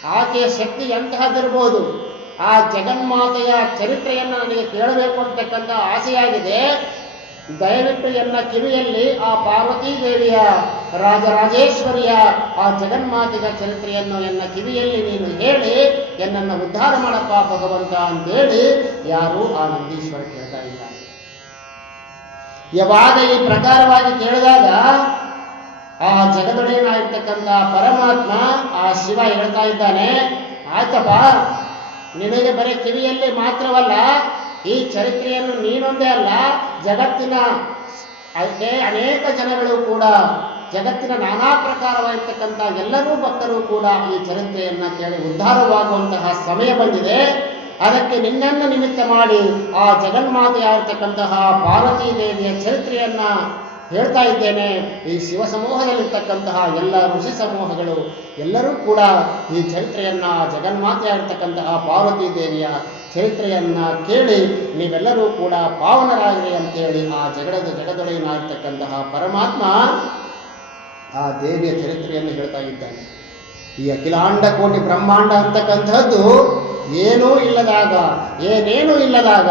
ಆಕೆಯ ಶಕ್ತಿ ಎಂತಹದ್ದಿರಬಹುದು. ಆ ಜಗನ್ಮಾತೆಯ ಚರಿತ್ರೆಯನ್ನು ನನಗೆ ಕೇಳಬೇಕು ಅಂತಕ್ಕಂಥ ಆಸೆಯಾಗಿದೆ. ದಯವಿಟ್ಟು ಎನ್ನ ಕಿವಿಯಲ್ಲಿ ಆ ಪಾರ್ವತೀ ದೇವಿಯ ರಾಜರಾಜೇಶ್ವರಿಯ ಆ ಜಗನ್ಮಾತಿಗ ಚರಿತ್ರೆಯನ್ನು ಎನ್ನ ಕಿವಿಯಲ್ಲಿ ನೀನು ಹೇಳಿ, ಎನ್ನನ್ನು ಉದ್ಧಾರ ಮಾಡಪ್ಪ ಭಗವಂತ ಅಂತೇಳಿ ಯಾರು ಆ ನಂದೀಶ್ವರ ಕೇಳ್ತಾ ಇಲ್ಲ. ಯಾವಾಗ ಈ ಪ್ರಕಾರವಾಗಿ ಕೇಳಿದಾಗ ಆ ಜಗದೊಡೆಯನಾಗಿರ್ತಕ್ಕಂಥ ಪರಮಾತ್ಮ ಆ ಶಿವ ಹೇಳ್ತಾ ಇದ್ದಾನೆ, ಆಯ್ತಪ್ಪ, ನಿನಗೆ ಬರೀ ಕಿವಿಯಲ್ಲಿ ಮಾತ್ರವಲ್ಲ ಈ ಚರಿತ್ರೆಯನ್ನು ನೀನೊಂದೇ ಅಲ್ಲ, ಜಗತ್ತಿನ ಅನೇಕ ಜನಗಳು ಕೂಡ, ಜಗತ್ತಿನ ನಾನಾ ಪ್ರಕಾರವಾಗಿರ್ತಕ್ಕಂಥ ಎಲ್ಲರೂ ಭಕ್ತರು ಕೂಡ ಈ ಚರಿತ್ರೆಯನ್ನ ಕೇಳಿ ಉದ್ಧಾರವಾಗುವಂತಹ ಸಮಯ ಬಂದಿದೆ. ಅದಕ್ಕೆ ನಿನ್ನನ್ನು ನಿಮಿತ್ತ ಮಾಡಿ ಆ ಜಗನ್ಮಾತೆಯಾಗಿರ್ತಕ್ಕಂತಹ ಪಾರ್ವತೀ ದೇವಿಯ ಚರಿತ್ರೆಯನ್ನ ಹೇಳ್ತಾ ಇದ್ದೇನೆ. ಈ ಶಿವ ಸಮೂಹದಲ್ಲಿರ್ತಕ್ಕಂತಹ ಎಲ್ಲ ಋಷಿ ಸಮೂಹಗಳು ಎಲ್ಲರೂ ಕೂಡ ಈ ಚರಿತ್ರೆಯನ್ನ ಜಗನ್ಮಾತೆಯಾಗಿರ್ತಕ್ಕಂತಹ ಪಾರ್ವತಿ ದೇವಿಯ ಚರಿತ್ರೆಯನ್ನ ಕೇಳಿ ನೀವೆಲ್ಲರೂ ಕೂಡ ಪಾವನರಾಗಿರಿ ಅಂತೇಳಿ ಆ ಜಗಡದ ಜಗದೊಡೆಯನಾಗಿರ್ತಕ್ಕಂತಹ ಪರಮಾತ್ಮ ಆ ದೇವಿಯ ಚರಿತ್ರೆಯನ್ನು ಹೇಳ್ತಾ ಇದ್ದಾನೆ. ಈ ಅಖಿಲಾಂಡ ಕೋಟಿ ಬ್ರಹ್ಮಾಂಡ ಅಂತಕ್ಕಂಥದ್ದು ಏನೂ ಇಲ್ಲದಾಗ, ಏನೇನೂ ಇಲ್ಲದಾಗ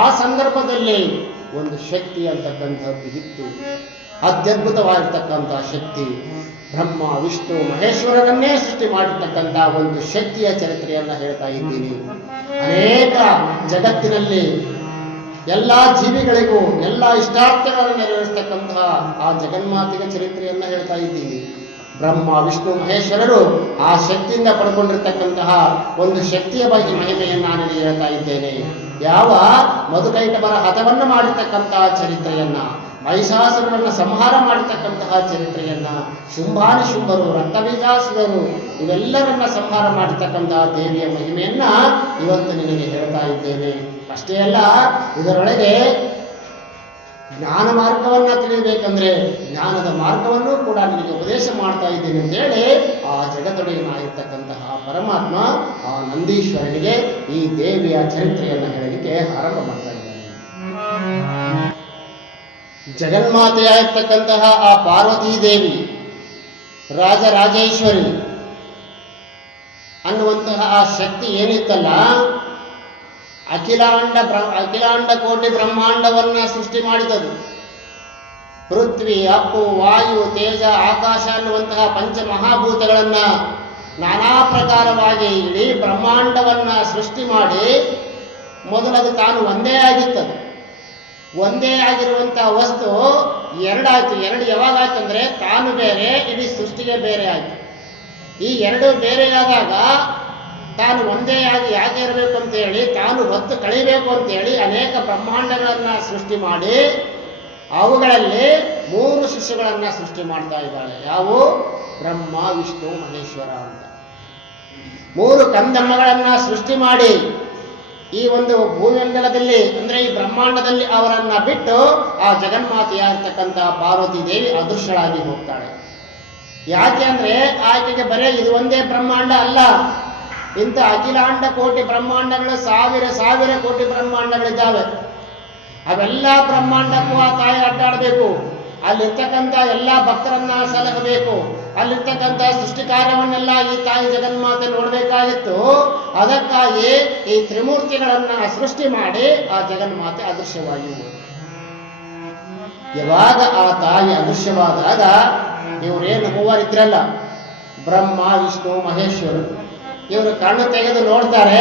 ಆ ಸಂದರ್ಭದಲ್ಲಿ ಒಂದು ಶಕ್ತಿ ಅಂತಕ್ಕಂಥದ್ದು ಇತ್ತು. ಅತ್ಯದ್ಭುತವಾಗಿರ್ತಕ್ಕಂಥ ಶಕ್ತಿ, ಬ್ರಹ್ಮ, ವಿಷ್ಣು, ಮಹೇಶ್ವರನನ್ನೇ ಸೃಷ್ಟಿ ಮಾಡಿರ್ತಕ್ಕಂಥ ಒಂದು ಶಕ್ತಿಯ ಚರಿತ್ರೆಯನ್ನ ಹೇಳ್ತಾ ಇದ್ದೀನಿ. ಅನೇಕ ಜಗತ್ತಿನಲ್ಲಿ ಎಲ್ಲ ಜೀವಿಗಳಿಗೂ, ಎಲ್ಲ ಇಷ್ಟಾರ್ಥಗಳನ್ನು ನೆರವೇರಿಸ್ತಕ್ಕಂತಹ ಆ ಜಗನ್ಮಾತಿನ ಚರಿತ್ರೆಯನ್ನ ಹೇಳ್ತಾ ಇದ್ದೀನಿ. ಬ್ರಹ್ಮ, ವಿಷ್ಣು, ಮಹೇಶ್ವರರು ಆ ಶಕ್ತಿಯಿಂದ ಪಡ್ಕೊಂಡಿರ್ತಕ್ಕಂತಹ ಒಂದು ಶಕ್ತಿಯ ಬಗ್ಗೆ ಮಹಿಮೆಯನ್ನು ನಾನು ಹೇಳ್ತಾ ಇದ್ದೇನೆ. ಯಾವ ಮಧುಕೈಟವರ ಹತವನ್ನು ಮಾಡಿರ್ತಕ್ಕಂತಹ ಚರಿತ್ರೆಯನ್ನ ಮಹಿಷಾಸುರನನ್ನ ಸಂಹಾರ ಮಾಡತಕ್ಕಂತಹ ಚರಿತ್ರೆಯನ್ನ ಶುಂಭಾನಿ ಶುಂಭರು ರಕ್ತಬೀಜಾಸುರರು ಇವೆಲ್ಲರನ್ನ ಸಂಹಾರ ಮಾಡತಕ್ಕಂತಹ ದೇವಿಯ ಮಹಿಮೆಯನ್ನ ಇವತ್ತು ನಿಮಗೆ ಹೇಳ್ತಾ ಇದ್ದೇನೆ. ಅಷ್ಟೇ ಅಲ್ಲ, ಇದರೊಳಗೆ ಜ್ಞಾನ ಮಾರ್ಗವನ್ನ ತಿಳಿಯಬೇಕಂದ್ರೆ ಜ್ಞಾನದ ಮಾರ್ಗವನ್ನು ಕೂಡ ನಿಮಗೆ ಉಪದೇಶ ಮಾಡ್ತಾ ಇದ್ದೇನೆ ಅಂತ ಹೇಳಿ ಆ ಜಗತ್ತೊಡೆಯನಾಗಿರ್ತಕ್ಕಂತಹ ಪರಮಾತ್ಮ ಆ ನಂದೀಶ್ವರನಿಗೆ ಈ ದೇವಿಯ ಚರಿತ್ರೆಯನ್ನ ಹೇಳಲಿಕ್ಕೆ ಆರಂಭ ಮಾಡ್ತಾ ಜಗನ್ಮಾತೆಯಾಗಿರ್ತಕ್ಕಂತಹ ಆ ಪಾರ್ವತೀ ದೇವಿ ರಾಜರಾಜೇಶ್ವರಿ ಅನ್ನುವಂತಹ ಆ ಶಕ್ತಿ ಏನಿತ್ತಲ್ಲ, ಅಖಿಲಾಂಡ ಅಖಿಲಾಂಡ ಕೋಟಿ ಬ್ರಹ್ಮಾಂಡವನ್ನ ಸೃಷ್ಟಿ ಮಾಡಿದದು. ಪೃಥ್ವಿ, ಅಪ್ಪು, ವಾಯು, ತೇಜ, ಆಕಾಶ ಅನ್ನುವಂತಹ ಪಂಚ ಮಹಾಭೂತಗಳನ್ನ ನಾನಾ ಪ್ರಕಾರವಾಗಿ ಇಡೀ ಬ್ರಹ್ಮಾಂಡವನ್ನ ಸೃಷ್ಟಿ ಮಾಡಿ ಮೊದಲದು ತಾನು ಒಂದೇ ಆಗಿತ್ತದು. ಒಂದೇ ಆಗಿರುವಂತಹ ವಸ್ತು ಎರಡಾಯ್ತು. ಎರಡು ಯಾವಾಗಾಯ್ತು ಆಯ್ತಂದ್ರೆ ತಾನು ಬೇರೆ, ಇಡೀ ಸೃಷ್ಟಿಗೆ ಬೇರೆ ಆಯ್ತು. ಈ ಎರಡು ಬೇರೆಯಾದಾಗ ತಾನು ಒಂದೇ ಆಗಿ ಯಾಕೆ ಇರಬೇಕು ಅಂತ ಹೇಳಿ, ತಾನು ಹೊತ್ತು ಕಳಿಬೇಕು ಅಂತ ಹೇಳಿ ಅನೇಕ ಬ್ರಹ್ಮಾಂಡಗಳನ್ನ ಸೃಷ್ಟಿ ಮಾಡಿ, ಅವುಗಳಲ್ಲಿ ಮೂರು ಶಿಷ್ಯಗಳನ್ನ ಸೃಷ್ಟಿ ಮಾಡ್ತಾ ಇದ್ದಾಳೆ. ಯಾವು? ಬ್ರಹ್ಮ, ವಿಷ್ಣು, ಮಹೇಶ್ವರ ಅಂತ. ಮೂರು ಕಂದಮ್ಮಗಳನ್ನ ಸೃಷ್ಟಿ ಮಾಡಿ ಈ ಒಂದು ಭೂಮಂಡಲದಲ್ಲಿ, ಅಂದ್ರೆ ಈ ಬ್ರಹ್ಮಾಂಡದಲ್ಲಿ ಅವರನ್ನ ಬಿಟ್ಟು ಆ ಜಗನ್ಮಾತೆಯಾಗಿರ್ತಕ್ಕಂತಹ ಪಾರ್ವತಿ ದೇವಿ ಅದೃಶ್ಯಳಾಗಿ ಹೋಗ್ತಾಳೆ. ಯಾಕೆ ಅಂದ್ರೆ ಆಕೆಗೆ ಬರೇ ಇದು ಒಂದೇ ಬ್ರಹ್ಮಾಂಡ ಅಲ್ಲ. ಇಂಥ ಅಖಿಲಾಂಡ ಕೋಟಿ ಬ್ರಹ್ಮಾಂಡಗಳು, ಸಾವಿರ ಸಾವಿರ ಕೋಟಿ ಬ್ರಹ್ಮಾಂಡಗಳಿದ್ದಾವೆ. ಅವೆಲ್ಲ ಬ್ರಹ್ಮಾಂಡಕ್ಕೂ ಆ ತಾಯಿ ಅಡ್ಡಾಡಬೇಕು. ಅಲ್ಲಿರ್ತಕ್ಕಂಥ ಎಲ್ಲ ಭಕ್ತರನ್ನ ಸಲಹಬೇಕು. ಅಲ್ಲಿರ್ತಕ್ಕಂಥ ಸೃಷ್ಟಿ ಕಾರ್ಯವನ್ನೆಲ್ಲ ಈ ತಾಯಿ ಜಗನ್ಮಾತೆ ನೋಡಬೇಕಾಗಿತ್ತು. ಅದಕ್ಕಾಗಿ ಈ ತ್ರಿಮೂರ್ತಿಗಳನ್ನ ಸೃಷ್ಟಿ ಮಾಡಿ ಆ ಜಗನ್ಮಾತೆ ಅದೃಶ್ಯವಾಗಿ. ಯಾವಾಗ ಆ ತಾಯಿ ಅದೃಶ್ಯವಾದಾಗ ಇವರೇನು ಮೂವರಿದ್ರಲ್ಲ ಬ್ರಹ್ಮ, ವಿಷ್ಣು, ಮಹೇಶ್ವರು. ಇವರು ಕಣ್ಣು ತೆಗೆದು ನೋಡ್ತಾರೆ.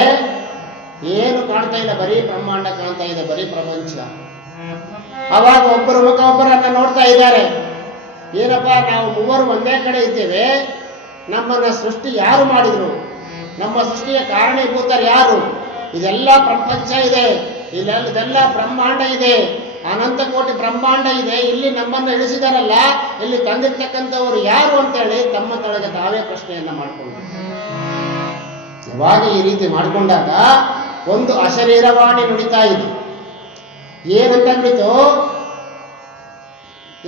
ಏನು ಕಾಣ್ತಾ ಇಲ್ಲ? ಬರೀ ಬ್ರಹ್ಮಾಂಡ ಕಾಣ್ತಾ ಇದೆ, ಬರೀ ಪ್ರಪಂಚ. ಅವಾಗ ಒಬ್ಬರು ಮುಖ ಒಬ್ಬರನ್ನ ನೋಡ್ತಾ ಇದ್ದಾರೆ. ಏನಪ್ಪ, ನಾವು ಮೂವರು ಒಂದೇ ಕಡೆ ಇದ್ದೇವೆ. ನಮ್ಮನ್ನ ಸೃಷ್ಟಿ ಯಾರು ಮಾಡಿದ್ರು? ನಮ್ಮ ಸೃಷ್ಟಿಯ ಕಾರಣೀಭೂತರು ಯಾರು? ಇದೆಲ್ಲ ಪ್ರಪಂಚ ಇದೆ. ಇಲ್ಲೆಲ್ಲ ಇದೆಲ್ಲ ಬ್ರಹ್ಮಾಂಡ ಇದೆ. ಅನಂತ ಕೋಟಿ ಬ್ರಹ್ಮಾಂಡ ಇದೆ. ಇಲ್ಲಿ ನಮ್ಮನ್ನ ಇಳಿಸಿದಾರಲ್ಲ. ಇಲ್ಲಿ ತಂದಿರ್ತಕ್ಕಂಥವ್ರು ಯಾರು ಅಂತೇಳಿ ತಮ್ಮ ತಳಗೆ ತಾವೇ ಪ್ರಶ್ನೆಯನ್ನ ಮಾಡ್ಕೊಂಡು ಯಾವಾಗ ಈ ರೀತಿ ಮಾಡಿಕೊಂಡಾಗ ಒಂದು ಅಶರೀರವಾಣಿ ನುಡಿತಾ ಇದೆ. ಏನಂತ ನುಡಿತು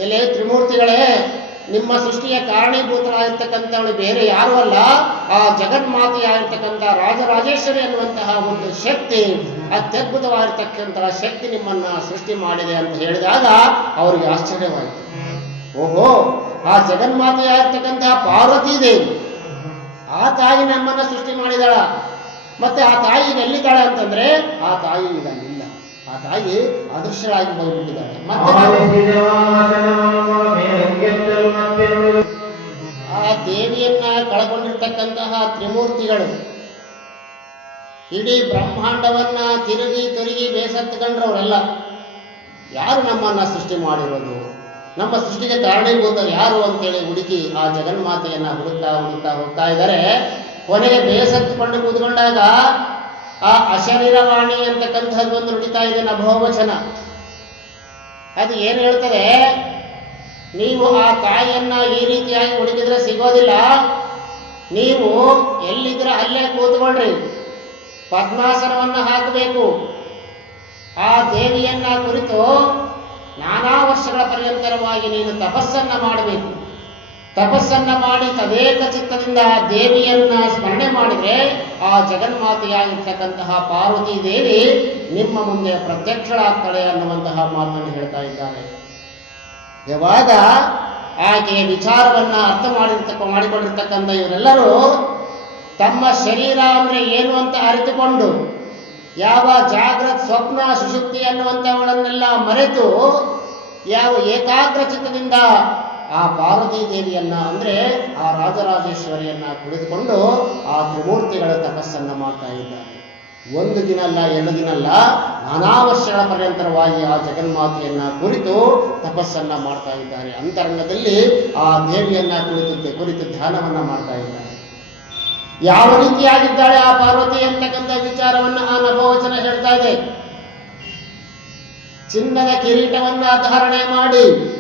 ಎಲೆ ತ್ರಿಮೂರ್ತಿಗಳೇ, ನಿಮ್ಮ ಸೃಷ್ಟಿಯ ಕಾರಣೀಭೂತರಾಗಿರ್ತಕ್ಕಂಥವಳು ಬೇರೆ ಯಾರು ಅಲ್ಲ. ಆ ಜಗನ್ಮಾತೆಯಾಗಿರ್ತಕ್ಕಂಥ ರಾಜರಾಜೇಶ್ವರಿ ಅನ್ನುವಂತಹ ಒಂದು ಶಕ್ತಿ, ಅತ್ಯದ್ಭುತವಾಗಿರ್ತಕ್ಕಂತಹ ಶಕ್ತಿ ನಿಮ್ಮನ್ನ ಸೃಷ್ಟಿ ಮಾಡಿದೆ ಅಂತ ಹೇಳಿದಾಗ ಅವರಿಗೆ ಆಶ್ಚರ್ಯವಾಯಿತು. ಓಹೋ, ಆ ಜಗನ್ಮಾತೆಯಾಗಿರ್ತಕ್ಕಂತಹ ಪಾರ್ವತಿ ದೇವಿ ಆ ತಾಯಿ ನಮ್ಮನ್ನ ಸೃಷ್ಟಿ ಮಾಡಿದಾಳ. ಮತ್ತೆ ಆ ತಾಯಿ ಎಲ್ಲಿದ್ದಾಳೆ ಅಂತಂದ್ರೆ, ಆ ತಾಯಿ ಈಗ ತಾಯಿ ಅದೃಶ್ಯಳಾಗಿ ಹೋಗ್ಬಿಟ್ಟಿದ್ದಾಳೆ ಮತ್ತೆ ಆ ದೇವಿಯನ್ನ ಕಳಕೊಂಡಿರ್ತಕ್ಕಂತಹ ತ್ರಿಮೂರ್ತಿಗಳು ಇಡೀ ಬ್ರಹ್ಮಾಂಡವನ್ನ ತಿರುಗಿ ತಿರುಗಿ ಬೇಸತ್ತುಕೊಂಡ್ರವರೆಲ್ಲ ಯಾರು ನಮ್ಮನ್ನ ಸೃಷ್ಟಿ ಮಾಡಿರೋದು? ನಮ್ಮ ಸೃಷ್ಟಿಗೆ ಕಾರಣೀಭೂತರು ಯಾರು ಅಂತೇಳಿ ಹುಡುಕಿ ಆ ಜಗನ್ಮಾತೆಯನ್ನ ಹುಡುಕ್ತಾ ಹುಡುಕ್ತಾ ಹೋಗ್ತಾ ಇದ್ದಾರೆ. ಕೊನೆಗೆ ಬೇಸತ್ತುಕೊಂಡು ಕೂತ್ಕೊಂಡಾಗ ಆ ಅಶರೀರವಾಣಿ ಅಂತಕ್ಕಂಥದ್ದು ಒಂದು ನುಡಿತಾ ಇದೆ ನಭೋವಚನ ಅದು ಏನು ಹೇಳ್ತದೆ? ನೀವು ಆ ತಾಯಿಯನ್ನ ಈ ರೀತಿಯಾಗಿ ಹುಡುಕಿದ್ರೆ ಸಿಗೋದಿಲ್ಲ. ನೀವು ಎಲ್ಲಿದ್ರೆ ಅಲ್ಲೇ ಕೂತ್ಕೊಳ್ರಿ. ಪದ್ಮಾಸನವನ್ನ ಹಾಕಬೇಕು. ಆ ದೇವಿಯನ್ನ ಕುರಿತು ನಾನಾ ವರ್ಷಗಳ ಪರ್ಯಂತರವಾಗಿ ನೀನು ತಪಸ್ಸನ್ನ ಮಾಡಬೇಕು. ತಪಸ್ಸನ್ನ ಮಾಡಿ ತದೇಕ ಚಿತ್ತದಿಂದ ಆ ದೇವಿಯನ್ನ ಸ್ಮರಣೆ ಮಾಡಿದ್ರೆ ಆ ಜಗನ್ಮಾತೆಯಾಗಿರ್ತಕ್ಕಂತಹ ಪಾರ್ವತಿ ದೇವಿ ನಿಮ್ಮ ಮುಂದೆ ಪ್ರತ್ಯಕ್ಷಳಾಗ್ತಾಳೆ ಅನ್ನುವಂತಹ ಮಾತನ್ನು ಹೇಳ್ತಾ ಇದ್ದಾರೆ ಯಾವಾಗ ಆಕೆಯ ವಿಚಾರವನ್ನ ಅರ್ಥ ಮಾಡಿರ್ತಕ್ಕ, ಮಾಡಿಕೊಂಡಿರ್ತಕ್ಕಂಥ ಇವರೆಲ್ಲರೂ ತಮ್ಮ ಶರೀರ ಅಂದ್ರೆ ಏನು ಅಂತ ಅರಿತುಕೊಂಡು ಯಾವ ಜಾಗ್ರತ್ ಸ್ವಪ್ನ ಸುಶಕ್ತಿ ಅನ್ನುವಂಥವುಗಳನ್ನೆಲ್ಲ ಮರೆತು ಯಾವ ಏಕಾಗ್ರ ಚಿತ್ತದಿಂದ ಆ ಪಾರ್ವತಿ ದೇವಿಯನ್ನ ಅಂದ್ರೆ ಆ ರಾಜರಾಜೇಶ್ವರಿಯನ್ನ ಕುಳಿತುಕೊಂಡು ಆ ತ್ರಿಮೂರ್ತಿಗಳ ತಪಸ್ಸನ್ನ ಮಾಡ್ತಾ ಇದ್ದಾರೆ. ಒಂದು ದಿನ ಅಲ್ಲ, ಎರಡು ದಿನ ಅಲ್ಲ, ನಾನಾ ವರ್ಷಗಳ ಪರ್ಯಂತರವಾಗಿ ಆ ಜಗನ್ಮಾತೆಯನ್ನ ಕುರಿತು ತಪಸ್ಸನ್ನ ಮಾಡ್ತಾ ಇದ್ದಾರೆ. ಅಂತರಂಗದಲ್ಲಿ ಆ ದೇವಿಯನ್ನ ಕುಳಿತು ಕುರಿತು ಧ್ಯಾನವನ್ನ ಮಾಡ್ತಾ ಇದ್ದಾರೆ. ಯಾವ ರೀತಿಯಾಗಿದ್ದಾಳೆ ಆ ಪಾರ್ವತಿ ಅಂತಕ್ಕಂಥ ವಿಚಾರವನ್ನ ಆ ನಭೋವಚನ ಹೇಳ್ತಾ ಇದೆ. ಚಿನ್ನದ ಕಿರೀಟವನ್ನ ಧಾರಣೆ ಮಾಡಿ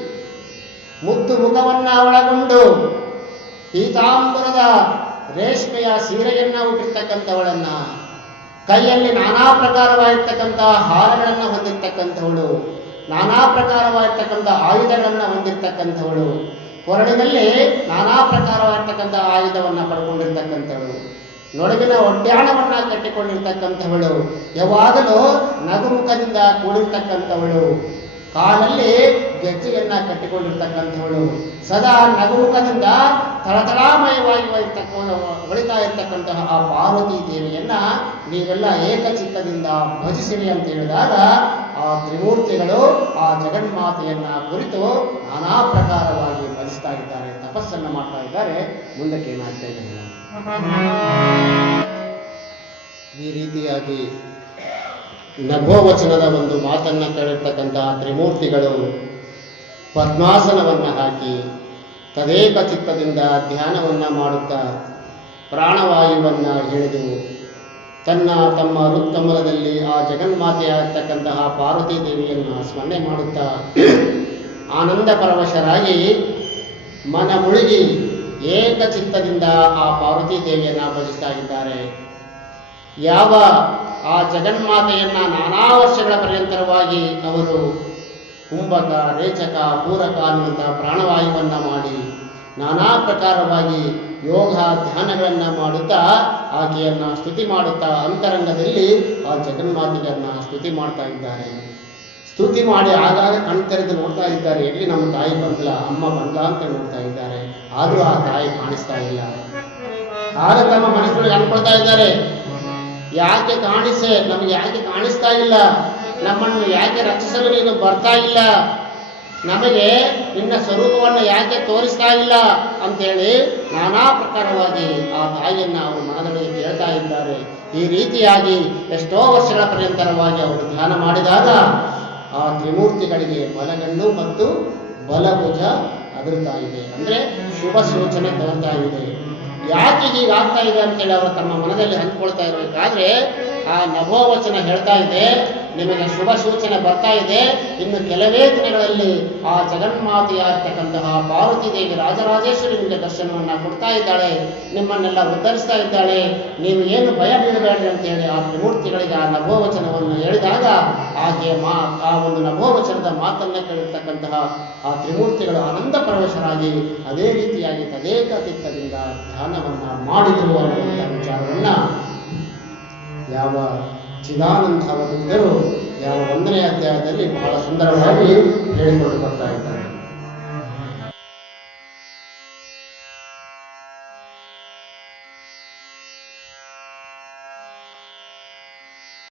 ಮುದ್ದು ಮುಖವನ್ನ ಒಳಗೊಂಡು ಪೀತಾಂಬರದ ರೇಷ್ಮೆಯ ಸೀರೆಯನ್ನ ಉಟ್ಟಿರ್ತಕ್ಕಂಥವಳನ್ನ, ಕೈಯಲ್ಲಿ ನಾನಾ ಪ್ರಕಾರವಾಗಿರ್ತಕ್ಕಂತಹ ಹಾರಗಳನ್ನು ಹೊಂದಿರ್ತಕ್ಕಂಥವಳು, ನಾನಾ ಪ್ರಕಾರವಾಗಿರ್ತಕ್ಕಂಥ ಆಯುಧಗಳನ್ನು ಹೊಂದಿರ್ತಕ್ಕಂಥವಳು, ಕೊರಳಿನಲ್ಲಿ ನಾನಾ ಪ್ರಕಾರವಾಗಿರ್ತಕ್ಕಂಥ ಆಯುಧವನ್ನ ಪಡ್ಕೊಂಡಿರ್ತಕ್ಕಂಥವಳು ನೊಡಗಿನ ಒಡ್ಡಾಣವನ್ನ ಕಟ್ಟಿಕೊಂಡಿರ್ತಕ್ಕಂಥವಳು, ಯಾವಾಗಲೂ ನಗುಮುಖದಿಂದ ಕೂಡಿರ್ತಕ್ಕಂಥವಳು, ಕಾಲಲ್ಲಿ ಗೆಜ್ಜೆಯನ್ನ ಕಟ್ಟಿಕೊಂಡಿರ್ತಕ್ಕಂಥವಳು. ಸದಾ ನಗುಮುಖದಿಂದ ತಳತಳಾಮಯವಾಗಿ ಹೊಳಿತಾ ಇರ್ತಕ್ಕಂತಹ ಆ ಪಾರ್ವತಿ ದೇವಿಯನ್ನ ನೀವೆಲ್ಲ ಏಕಚಿತ್ತದಿಂದ ಭಜಿಸಿರಿ ಅಂತ ಹೇಳಿದಾಗ ಆ ತ್ರಿಮೂರ್ತಿಗಳು ಆ ಜಗನ್ಮಾತೆಯನ್ನ ಕುರಿತು ನಾನಾ ಪ್ರಕಾರವಾಗಿ ಭಜಿಸ್ತಾ ಇದ್ದಾರೆ, ತಪಸ್ಸನ್ನು ಮಾಡ್ತಾ ಇದ್ದಾರೆ. ಮುಂದಕ್ಕೆ ಏನಾಗ್ತಾ ಇದೆ ಈ ರೀತಿಯಾಗಿ ನಭೋವಚನದ ಒಂದು ಮಾತನ್ನ ಕೇಳಿರ್ತಕ್ಕಂತಹ ತ್ರಿಮೂರ್ತಿಗಳು ಪದ್ಮಾಸನವನ್ನ ಹಾಕಿ ತದೇಕ ಚಿತ್ತದಿಂದ ಧ್ಯಾನವನ್ನು ಮಾಡುತ್ತಾ ಪ್ರಾಣವಾಯುವನ್ನ ಹಿಡಿದು ತನ್ನ ತಮ್ಮ ಹೃತ್ಕಮಲದಲ್ಲಿ ಆ ಜಗನ್ಮಾತೆಯಾಗಿರ್ತಕ್ಕಂತಹ ಪಾರ್ವತಿ ದೇವಿಯನ್ನು ಸ್ಮರಣೆ ಮಾಡುತ್ತಾ ಆನಂದ ಪರವಶರಾಗಿ ಮನ ಮುಳುಗಿ ಏಕಚಿತ್ತದಿಂದ ಆ ಪಾರ್ವತಿ ದೇವಿಯನ್ನು ಭಜಿಸ್ತಾ ಇದ್ದಾರೆ. ಯಾವ ಆ ಜಗನ್ಮಾತೆಯನ್ನು ನಾನಾ ವರ್ಷಗಳ ಪರ್ಯಂತರವಾಗಿ ಅವರು ಕುಂಭಕ, ರೇಚಕ, ಪೂರಕ ಅನ್ನುವಂಥ ಪ್ರಾಣವಾಯುವನ್ನು ಮಾಡಿ ನಾನಾ ಪ್ರಕಾರವಾಗಿ ಯೋಗ ಧ್ಯಾನಗಳನ್ನು ಮಾಡುತ್ತಾ ಆಕೆಯನ್ನು ಸ್ತುತಿ ಮಾಡುತ್ತಾ ಅಂತರಂಗದಲ್ಲಿ ಆ ಜಗನ್ಮಾತೆಯನ್ನು ಸ್ತುತಿ ಮಾಡ್ತಾ ಇದ್ದಾರೆ. ಸ್ತುತಿ ಮಾಡಿ ಆಗಾಗ ಕಣ್ ತೆರೆದು ನೋಡ್ತಾ ಇದ್ದಾರೆ. ಎಲ್ಲಿ ನಮ್ಮ ತಾಯಿ ಬಂದಿಲ್ಲ ಅಮ್ಮ ಬಂದ್ಲ ಅಂತ ನೋಡ್ತಾ ಇದ್ದಾರೆ. ಆದರೂ ಆ ತಾಯಿ ಕಾಣಿಸ್ತಾ ಇಲ್ಲ. ಆಗ ತಮ್ಮ ಮನಸ್ಸಿನಲ್ಲಿ ಅನ್ಕೊಳ್ತಾ ಇದ್ದಾರೆ. ಯಾಕೆ ಕಾಣಿಸೆ? ನಮಗೆ ಯಾಕೆ ಕಾಣಿಸ್ತಾ ಇಲ್ಲ? ನಮ್ಮನ್ನು ಯಾಕೆ ರಕ್ಷಿಸಲು ನೀನು ಬರ್ತಾ ಇಲ್ಲ? ನಮಗೆ ನಿನ್ನ ಸ್ವರೂಪವನ್ನು ಯಾಕೆ ತೋರಿಸ್ತಾ ಇಲ್ಲ ಅಂತೇಳಿ ನಾನಾ ಪ್ರಕಾರವಾಗಿ ಆ ತಾಯಿಯನ್ನು ಅವರು ಮನದೊಳಗೆ ಕೇಳ್ತಾ ಇದ್ದಾರೆ. ಈ ರೀತಿಯಾಗಿ ಎಷ್ಟೋ ವರ್ಷಗಳ ಪರ್ಯಂತರವಾಗಿ ಅವರು ಧ್ಯಾನ ಮಾಡಿದಾಗ ಆ ತ್ರಿಮೂರ್ತಿಗಳಿಗೆ ಬಲಗಣ್ಣು ಮತ್ತು ಬಲಭುಜ ಅದರ್ತಾ ಇದೆ. ಅಂದ್ರೆ ಶುಭ ಸೂಚನೆ ತೋರ್ತಾ ಇದೆ. ಯಾಕೆ ಹೀಗಾಗ್ತಾ ಇದೆ ಅಂತೇಳಿ ಅವರು ತಮ್ಮ ಮನದಲ್ಲಿ ಅಂದ್ಕೊಳ್ತಾ ಇರಬೇಕಾದ್ರೆ ಆ ನಭೋವಚನ ಹೇಳ್ತಾ ಇದೆ ನಿಮಗೆ ಶುಭ ಸೂಚನೆ ಬರ್ತಾ ಇದೆ. ಇನ್ನು ಕೆಲವೇ ದಿನಗಳಲ್ಲಿ ಆ ಜಗನ್ಮಾತೆಯಾಗಿರ್ತಕ್ಕಂತಹ ಪಾರ್ವತಿ ದೇವಿ ರಾಜರಾಜೇಶ್ವರಿ ನಿಮಗೆ ದರ್ಶನವನ್ನ ಕೊಡ್ತಾ ಇದ್ದಾಳೆ. ನಿಮ್ಮನ್ನೆಲ್ಲ ಉದ್ಧರಿಸ್ತಾ ಇದ್ದಾಳೆ. ನೀವು ಏನು ಭಯ ಬೀಳಬೇಡ್ರಿ ಅಂತ ಹೇಳಿ ಆ ತ್ರಿಮೂರ್ತಿಗಳಿಗೆ ಆ ನಭೋವಚನವನ್ನು ಹೇಳಿದಾಗ ಹಾಗೆ ಮಾ, ಆ ಒಂದು ನಭೋವಚನದ ಮಾತನ್ನ ಕೇಳಿರ್ತಕ್ಕಂತಹ ಆ ತ್ರಿಮೂರ್ತಿಗಳು ಆನಂದ ಪ್ರವೇಶರಾಗಿ ಅದೇ ರೀತಿಯಾಗಿ ತದೇಕ ಚಿತ್ತದಿಂದ ಧ್ಯಾನವನ್ನು ಅನ್ನುವಂಥ ವಿಚಾರವನ್ನ ಯಾವ ಚಿದಾನಂದ ಅವರಿದ್ದರು ಯಾವ ಒಂದನೇ ಅಧ್ಯಾಯದಲ್ಲಿ ಬಹಳ ಸುಂದರವಾಗಿ ಹೇಳಿಕೊಂಡು ಬರ್ತಾ